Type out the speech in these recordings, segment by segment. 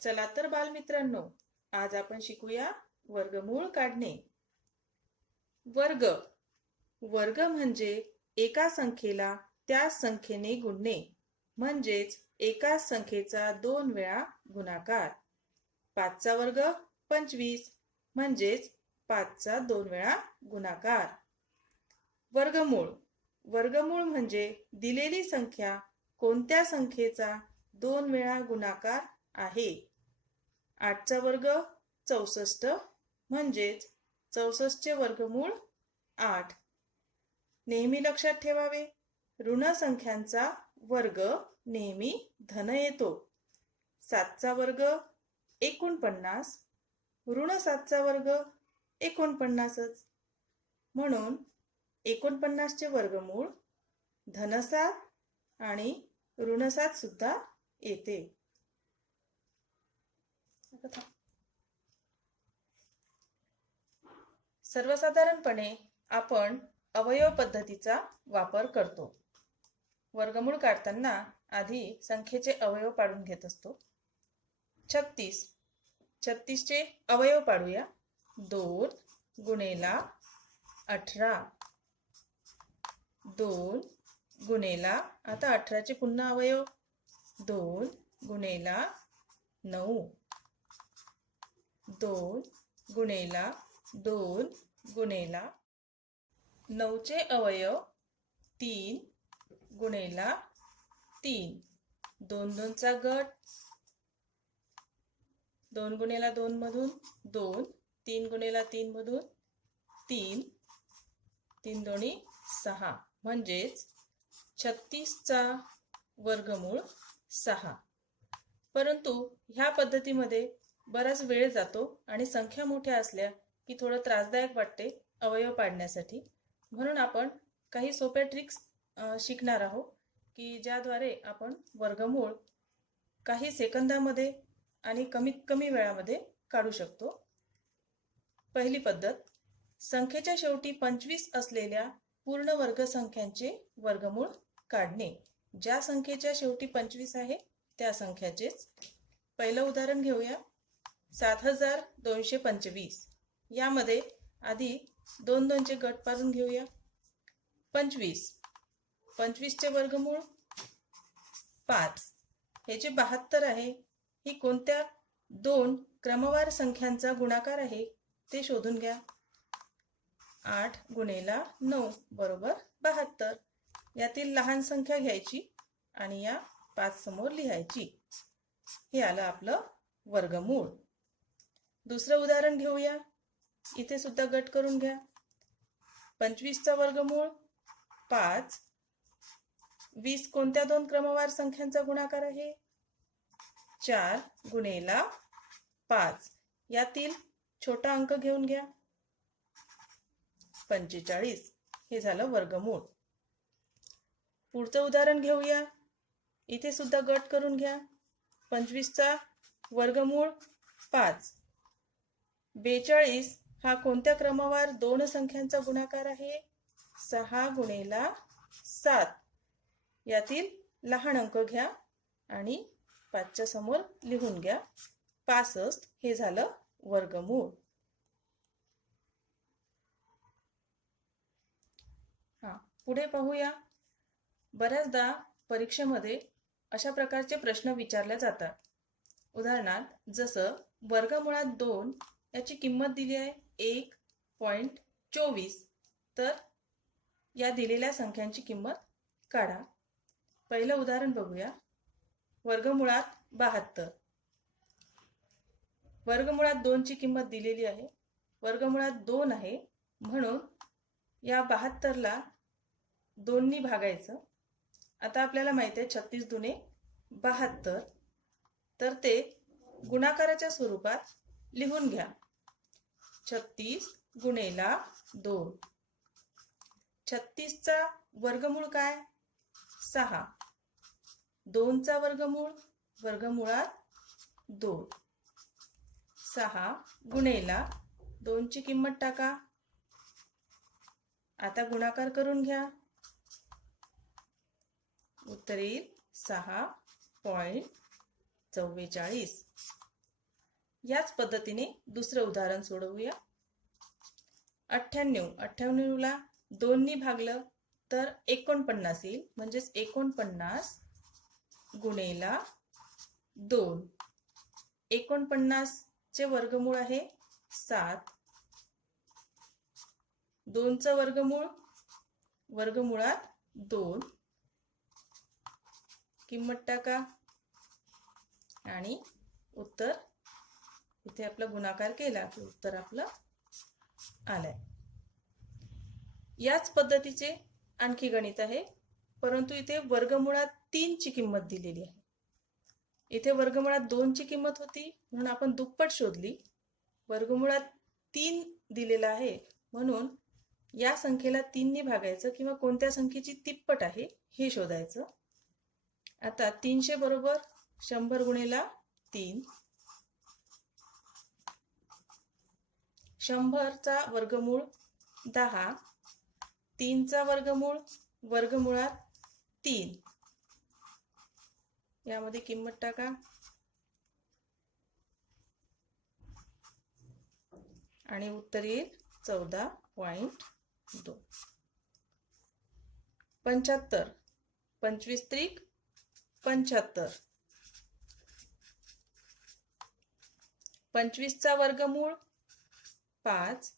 चला तर बालमित्रांनो, आज आपण शिकूया वर्गमूळ काढणे. वर्ग वर्ग म्हणजे एका संख्येला त्या संख्येने गुणणे, म्हणजेच एकाच संख्येचा 2 वेळा गुणाकार. 5चा वर्ग 25 म्हणजेच 5चा 2 वेळा गुणाकार. वर्गमूळ वर्गमूळ म्हणजे दिलेली संख्या कोणत्या संख्येचा 2 वेळा गुणाकार आहे. 8चा वर्ग 64 म्हणजेच 64चे वर्गमूळ 8. नेहमी लक्षात ठेवावे, ऋण संख्यांचा वर्ग नेहमी धन येतो. 7चा वर्ग 49, ऋण 7चा वर्ग 49च. म्हणून 49चे वर्गमूळ धन 7 आणि ऋण 7 सुद्धा येते. सर्वसाधारणपणे आपण अवयव पद्धतीचा वापर करतो. वर्गमूळ काढताना आधी संख्येचे अवयव पाडून घेत असतो. 36चे अवयव पाडूया. 2 गुणेला 18, 2 गुणेला, आता 18चे पुन्हा अवयव 2 गुणेला 9, 2 गुणेला 2 गुणेला 9चे अवयव 3 गुणेला 3, 2 2चा गट, 2 गुणेला 2 मधून 2, 3 गुणेला 3 मधून 3, 3 दोन्ही 6, म्हणजेच 36चा वर्गमूळ 6. परंतु ह्या पद्धतीमध्ये बराच वेळ जातो आणि संख्या मोठ्या असल्या की थोडं त्रासदायक वाटते अवयव पाडण्यासाठी. म्हणून आपण काही सोप्या ट्रिक्स शिकणार आहोत की ज्याद्वारे आपण वर्गमूळ काही सेकंदामध्ये आणि कमीत कमी वेळामध्ये काढू शकतो. पहिली पद्धत, संख्येच्या शेवटी 25 असलेल्या पूर्ण वर्ग संख्यांचे वर्गमूळ काढणे. ज्या संख्येच्या शेवटी 25 आहे त्या संख्याचेच. पहिलं उदाहरण घेऊया. 7225. यामध्ये आधी 2 2चे गट पाडून घेऊया. 25चे वर्गमूळ 5. हे जे 72 आहे ही कोणत्या 2 क्रमवार संख्यांचा गुणाकार आहे ते शोधून घ्या. 8 गुणेला 9 बरोबर 72. यातील लहान संख्या घ्यायची आणि या 5 समोर लिहायची. हे आलं आपलं वर्गमूळ. दुसरं उदाहरण घेऊया. इथे सुद्धा गट करून घ्या. 25चा वर्गमूळ 5. 20 कोणत्या 2 क्रमवार संख्यांचा गुणाकार आहे? 4 गुणेला 5. यातील छोटा अंक घेऊन घ्या. 45. हे झालं वर्गमूळ. पुढचं उदाहरण घेऊया. इथे सुद्धा गट करून घ्या. 25चा वर्गमूळ 5. 42 हा कोणत्या क्रमवार 2 संख्यांचा गुणाकार आहे? 6 गुणेला 7. यातील लहान अंक घ्या आणि 5च्या समोर लिहून घ्या. 65 हे झालं वर्गमूळ. पुढे पाहूया. बऱ्याचदा परीक्षेमध्ये अशा प्रकारचे प्रश्न विचारले जातात. उदाहरणार्थ जसं वर्गमुळात 2 याची किंमत दिली आहे 1.24. तर या दिलेल्या संख्यांची किंमत काढा. पहिलं उदाहरण बघूया. वर्गमुळात 72. वर्गमुळात 2 ची किंमत दिलेली आहे. वर्गमुळात 2 आहे म्हणून या 72ला 2 नी भागायचं. आता आपल्याला माहिती आहे 36 दुने 72. तर ते गुणाकाराच्या स्वरूपात लिहून घ्या. 36 गुणेला 2. 36चा वर्गमूळ काय? 6. 2चा वर्गमूळ वर्गमुळात 2. 6 गुणेला 2 ची किंमत टाका. आता गुणाकार करून घ्या. उत्तर येईल 6.44. याच पद्धतीने दुसरं उदाहरण सोडवूया. 98 ला 2 ने भागलं तर 49 येईल. म्हणजेच 49 गुणेला 2. 49 चे वर्गमूळ आहे 7. 2 चं वर्गमूळ वर्गमुळात 2. किंमत टाका आणि उत्तर इथे आपला गुणाकार केला की उत्तर आपलं आलंय. याच पद्धतीचे आणखी गणित आहे, परंतु इथे वर्गमुळात 3 ची किंमत दिलेली आहे. इथे वर्गमुळात 2 ची किंमत होती म्हणून आपण दुप्पट शोधली. वर्गमुळात 3 दिलेला आहे म्हणून या संख्येला 3 ने भागायचं किंवा कोणत्या संख्येची तिप्पट आहे हे शोधायचं. आता 300 बरोबर 100 गुणेला 3. 100 चा वर्गमूळ 10. 3 चा वर्गमूळ वर्गमुळात 3. यामध्ये किंमत टाका आणि उत्तर येईल 14.2. 75. 25 त्रिक 75. 25 चा वर्गमूळ 5.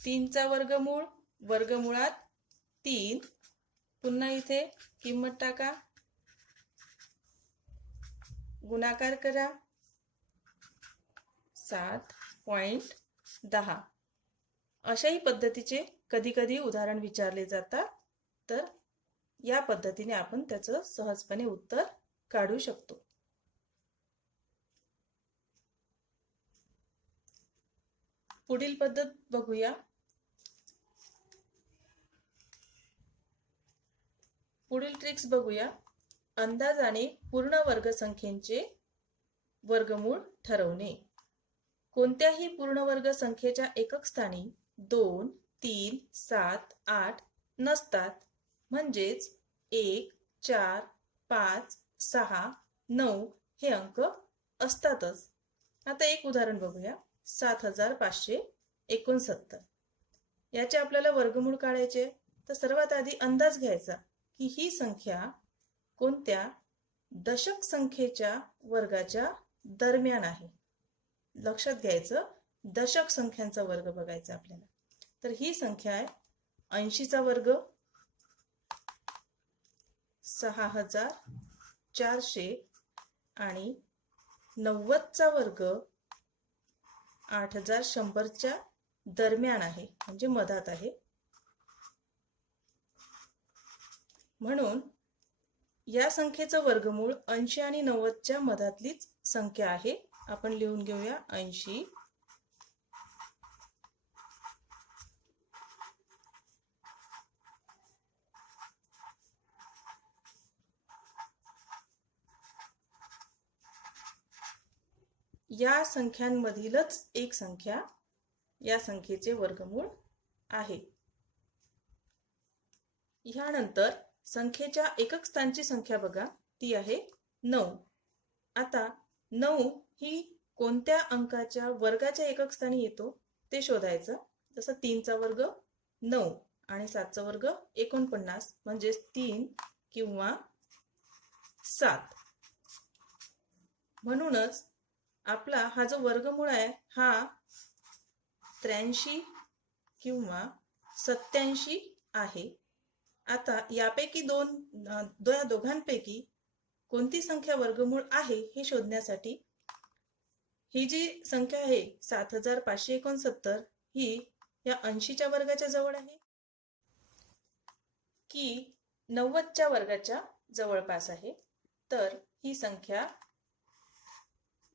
3 चा वर्गमूळ वर्गमुळात 3. पुन्हा इथे किंमत टाका, गुणाकार करा 7.10. अशाही पद्धतीचे कधी कधी उदाहरण विचारले जातात, तर या पद्धतीने आपण त्याचं सहजपणे उत्तर काढू शकतो. पुढील पद्धत बघूया. पुढील ट्रिक्स बघूया. अंदाजाने पूर्ण वर्ग संख्येचे वर्गमूळ ठरवणे. कोणत्याही पूर्ण वर्ग संख्येच्या एकक स्थानी 2, 3, 7, 8 नसतात. म्हणजेच 1, 4, 5, 6, 9 हे अंक असतातच. आता एक उदाहरण बघूया. 7569. याचे आपल्याला वर्गमूळ काढायचे. तर सर्वात आधी अंदाज घ्यायचा की ही संख्या कोणत्या दशक संख्येच्या वर्गाच्या दरम्यान आहे. लक्षात घ्यायचं, दशक संख्यांचा वर्ग बघायचा आपल्याला. तर ही संख्या आहे 80 चा वर्ग 6400 आणि 90 चा वर्ग 8100 च्या दरम्यान आहे, म्हणजे मधात आहे. म्हणून या संख्येचं वर्गमूळ 80 आणि 90 च्या मधातलीच संख्या आहे. आपण लिहून घेऊया 80. या संख्यांमधीलच एक संख्या या संख्येचे वर्गमूळ आहे. यानंतर संख्येच्या एकक स्थानची संख्या बघा, ती आहे 9. आता 9 ही कोणत्या अंकाच्या वर्गाच्या एकक स्थानी येतो ते शोधायचं. जसं 3 चा वर्ग 9 आणि 7 चा वर्ग 49, म्हणजे 3 किंवा 7. म्हणूनच आपला हा जो वर्गमूळ आहे हा 83 किंवा 87 आहे. आता यापैकी दोघांपैकी कोणती संख्या वर्गमूळ आहे हे शोधण्यासाठी ही जी संख्या आहे 7569 ही या 80 च्या वर्गाच्या जवळ आहे की 90 च्या वर्गाच्या जवळपास आहे. तर ही संख्या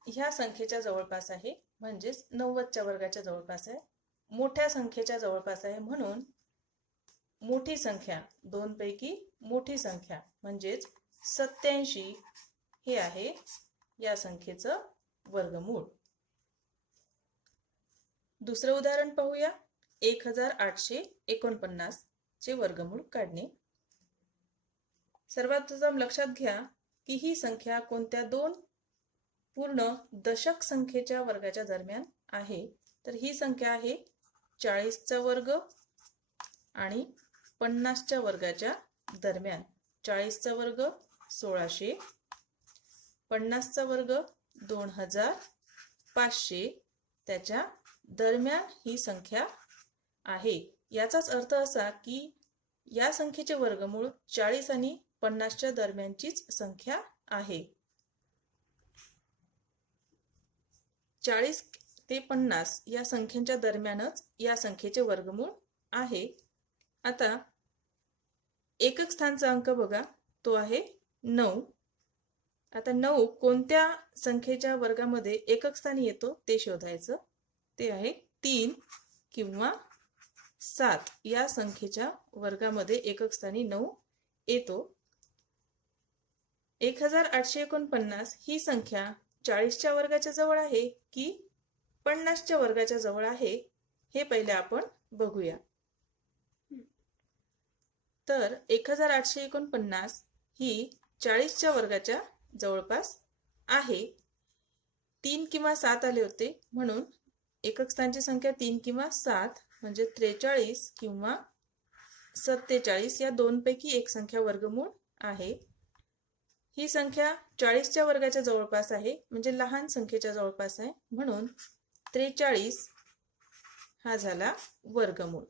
ह्या संख्येच्या जवळपास आहे, म्हणजेच 90 च्या वर्गाच्या जवळपास आहे. मोठ्या संख्येच्या जवळपास आहे, म्हणून मोठी संख्या, दोन पैकी मोठी संख्या म्हणजेच 87 हे आहे या संख्येचं वर्गमूळ. दुसरं उदाहरण पाहूया. 1849 चे वर्गमूळ काढणे. सर्वात प्रथम लक्षात घ्या की ही संख्या कोणत्या दोन पूर्ण दशक संख्येच्या वर्गाच्या दरम्यान आहे. तर ही संख्या आहे 40चा वर्ग आणि 50च्या वर्गाच्या दरम्यान. 40चा वर्ग 1600, 50चा वर्ग 2500, त्याच्या दरम्यान ही संख्या आहे. याचाच अर्थ असा की या संख्येचे वर्गमूळ 40 आणि 50च्या दरम्यानचीच संख्या आहे. 40 ते 50 या संख्यांच्या दरम्यानच या संख्येचे वर्गमूळ आहे. आता एकक स्थानचा अंक बघा, तो आहे 9. आता 9 कोणत्या संख्येच्या वर्गामध्ये एकक स्थानी येतो ते शोधायचं. ते आहे 3 किंवा 7 या संख्येच्या वर्गामध्ये एकक स्थानी 9 येतो. 1849 ही संख्या 40च्या वर्गाच्या जवळ आहे की 50च्या वर्गाच्या जवळ आहे हे पहिले आपण बघूया. तर 1849 ही 40च्या वर्गाच्या जवळपास आहे. 3 किंवा 7 आले होते म्हणून एकक स्थानची संख्या 3 किंवा 7 म्हणजे 43 किंवा 47 या दोनपैकी एक संख्या वर्गमूळ आहे. ही संख्या 40च्या वर्गाच्या जवळपास आहे म्हणजे लहान संख्येच्या जवळपास आहे म्हणून 43 हा झाला वर्गमूळ.